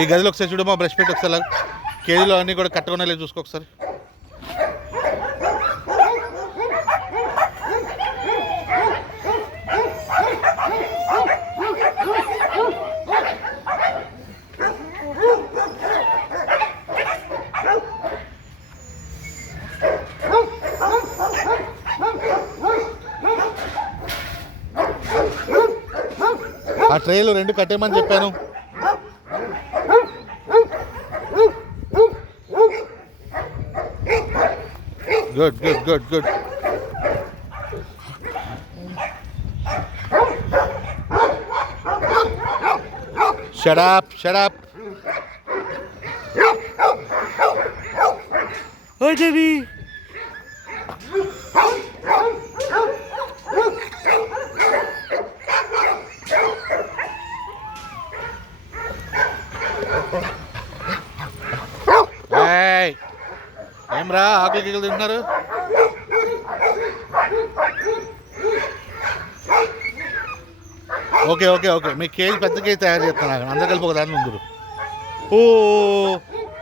ఈ గదిలో ఒకసారి చూడమా, బ్రష్ పెట్టి ఒకసారి కేజీలో అన్నీ కూడా కట్టుకునే లేదు చూసుకో ఒకసారి. ఆ ట్రేలు 2 కట్టేయమని చెప్పాను. Good good good good. Shut up, shut up. Oi, Devi. Hey. ఏమ్రా ఆకలి గిగలు తింటున్నారు? ఓకే ఓకే ఓకే, మీ కేజీ పెద్ద కేజీ తయారు చేస్తున్నాను, అందరు కలిపి ఒక దాని ముందు. ఓ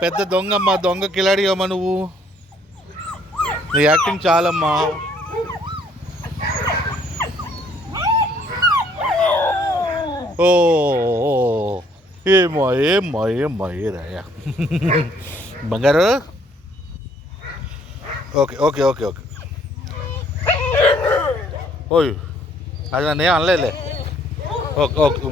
పెద్ద దొంగమ్మా, దొంగ కిలాడి అమ్మా నువ్వు. నీ యాక్టింగ్ చాలమ్మా. ఓ ఏమో ఏమ్మా ఏమ్మా ఏరాయా బంగారు. Okay okay okay okay. ఓయ్ అది నన్ను ఏం అనలేదులే. Okay okay.